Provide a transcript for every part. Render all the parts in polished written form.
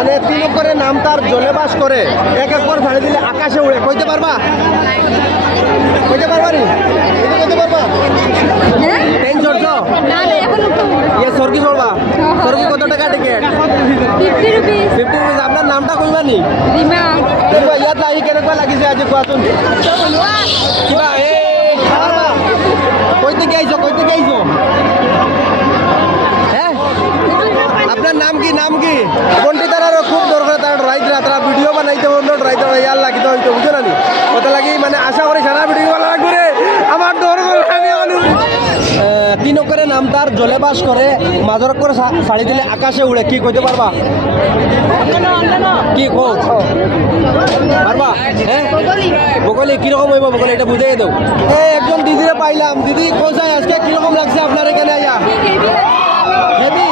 মানে 3 অক্ষরের নাম তার জলে বাস করে, এক এক করে ছাড়ি দিলে আকাশে উড়ে। কইতে পারবা? কইতে পারবা নি? কইতে পারবা? ট্রেন চড়ছো? সরকি চড়বা? সরকি কত টাকা টিকেট? 50 rupees. 50 rupees। আপনার নামটা কইবা নি? রিমা। ইয়াত লাগি কেনেকুৱা লাগিছে আজি কোৱাচোন? কিবা কইতে কি আইছো? কইতে কি আইছো? হ্যাঁ, আপনার নাম কি? নাম কি? বন্টি তারারও খুব দরকার, তার রাইতরা তারা ভিডিও বানাইতে বন্ধ রাইতে ইয়ার লাগিতে হইতো, বুঝো না নি? ওটা লাগি মানে আশা করি সারা ভিডিও ভালো লাগবে রে। আমার ডর করে আমি 3 অক্ষরের নাম তার জলে বাস করে, মাজর করে ছাড়ি দিলে আকাশে উড়ে। কি কইতে পারবা? কি কো পারবা? হ্যাঁ, বকলি কিরকম হইব? বকলি এটা বুঝাই দাও। একজন দিদিরে পাইলাম। দিদি কোথায় আজকে কিরকম লাগছে আপনার এখানে আইয়া? হেভি।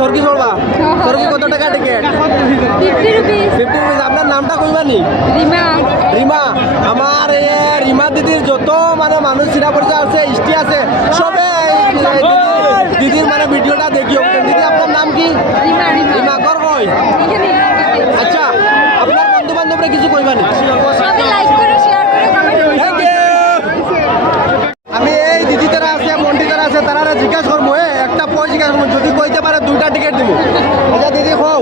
সরকি চড়বা? সরকি কত টাকা টিকেট? 50 rupees. 50 rupees। আপনার নামটা কইবা নি? রিমা। রিমা। আমার রিমা দিদির যত মানে মানুষ চিনা পরিচয় আছে, ইষ্টি আছে, সবে দিদির মানে ভিডিওটা দেখিও। দিদি আপনার নাম কি? রিমা। রিমা কর কই? আচ্ছা, আপনার বন্ধু বান্ধবরা কিছু কইবা নি? সবাই লাইক করে, শেয়ার করে, কমেন্ট করে। আমি এই দিদি তারা আছে, মন্টি তারা আছে, তারা জিজ্ঞাসা করবো। একটা পয় জিজ্ঞাসা করবো, যদি কইতে পারে 2টা টিকিট দিব। আচ্ছা দিদি কও,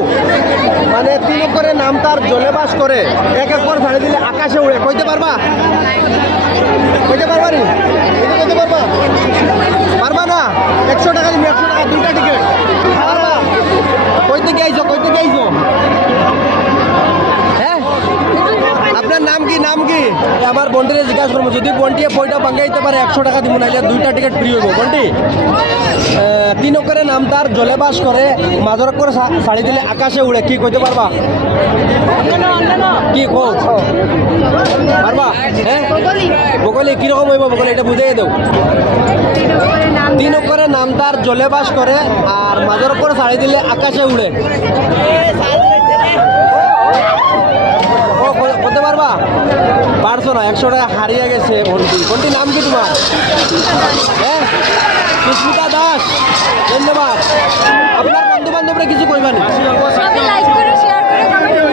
মানে 3 অক্ষরের নাম তার জলে বাস করে, এক এক করে ছাড়ি দিলে আকাশে উড়ে। কইতে পারবা? কইতে পারবা নি? কইতে পারবা? পারবা না? 100 টাকা দিবি, 100 টাকা 2টা টিকিট। পারবা? কইতে কি আইছো? কইতে কি আইছো? হ্যাঁ, আপনার নাম কি? নাম কি? আমার বন্টিরে জিজ্ঞাসা করবো, যদি বন্টিয়ে পয়টা ভাঙাইতে পারে 100 টাকা দিব, নাইলে 2টা টিকিট ফ্রি হইব। বন্টি 3 অক্ষরের নাম তার জলে বাস করে, মাজর করে ছাড়ি দিলে আকাশে উড়ে। কি কইতে পারবা? কি কো পারবা? হ্যাঁ, বকলি কিরকম হইব? বকলি এটা বুঝাই দাও। 3 অক্ষরের নাম তার জলে বাস করে, আর মাজর করে ছাড়ি দিলে আকাশে উড়ে। করতে পারবা? পারছো না? 100 টাকা হারিয়ে গেছে বন্টি। বন্টি নাম কি তোমার? হ্যাঁ, সুস্মিতা দাস। ধন্যবাদ। আপনার বন্ধু বান্ধবরা কিছু কইবা নি? সবাই লাইক করে, শেয়ার করে, কমেন্ট করে।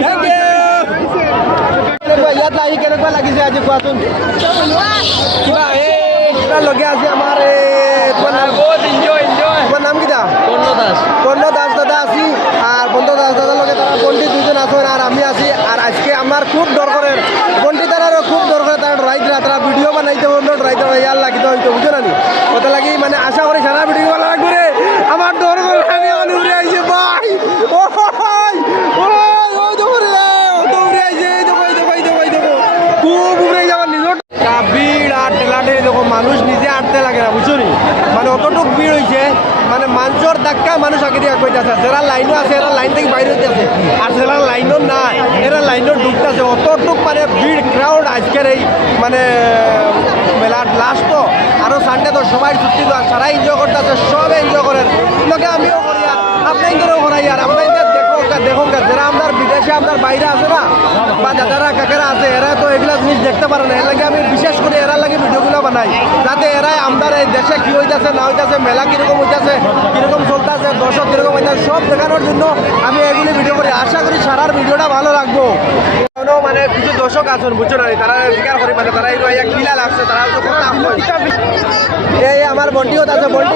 ইয়াত লাগি কেনেকুৱা লাগিছে আজি কোৱাচোন? কিবা কিবা লগে আছে আমার তোমার নাম কিটা? কর্ণ দাস দাদা আছি, আর বন্ধু দাস দাদার লগে তারা বন্টি 2জন আছেন, আর আমি আছি। আর আজকে আমার খুব দরকারের বন্টি তারারও খুব দরকার, তারা রাইতরা তারা ভিডিও বানাইতে বন্ধ রাইতে ইয়ার লাগিতে হইতো, বুঝো না নি? ওটা লাগি মানে আশা করি সারা ভিডিও ভালো লাগবে রে। আমার ডর করে আমি উড়ে আইছে ভাই। ও ভাই, ওই দেখো রে, তো উড়ে আইছে। এই দেখো, এই দেখো, এই দেখো, এই দেখো, খুব উড়ে যাবার নিজের ভিড় আর ঠেলাঠে। দেখো মানুষ নিজে আটতে লাগে না, বুঝছো নি? মানে অতটুক ভিড় হয়েছে, মানে মানুষের ধাক্কা মানুষ আগে দিয়ে কইতেছে। যারা লাইনও আছে এরা লাইন থেকে বাইরে হইতেছে, আর যারা লাইনও নাই এরা লাইনও ঢুকতেছে। অতটুক মানে ভিড় ক্রাউড আজকের এই মানে মেলার লাস্ট তো। আরও সানডে তো সবাই ছুটি, তো সারা এনজয় করতেছে, সব এনজয় করেন। লোকে আমিও করি, আর আপনাদেরও করাই। আর আপনাদের দেখো যারা আপনার বিদেশে আপনার বাইরে আছে না, বা দাদারা কাকারা আছে, এরা তো এগুলা জিনিস দেখতে পারে না। এর লাগে আমি বিশেষ করে এরা লাগে ভিডিওগুলো বানাই, যাতে এরাই আমাদের এই দেশে কি হইতেছে না হইতেছে, মেলা কিরকম হইতেছে, কিরকম চলতেছে, দর্শক কিরকম হইতেছে, সব দেখানোর জন্য আমি এগুলি ভিডিও করি। আশা করি সারার ভিডিওটা ভালো লাগবো। মানে কিছু দর্শক আছেন, বুঝছো না, তারা স্বীকার করি মানে তারা এই কিলা লাগছে, তারা এই আমার বন্টিও আছে। বন্টি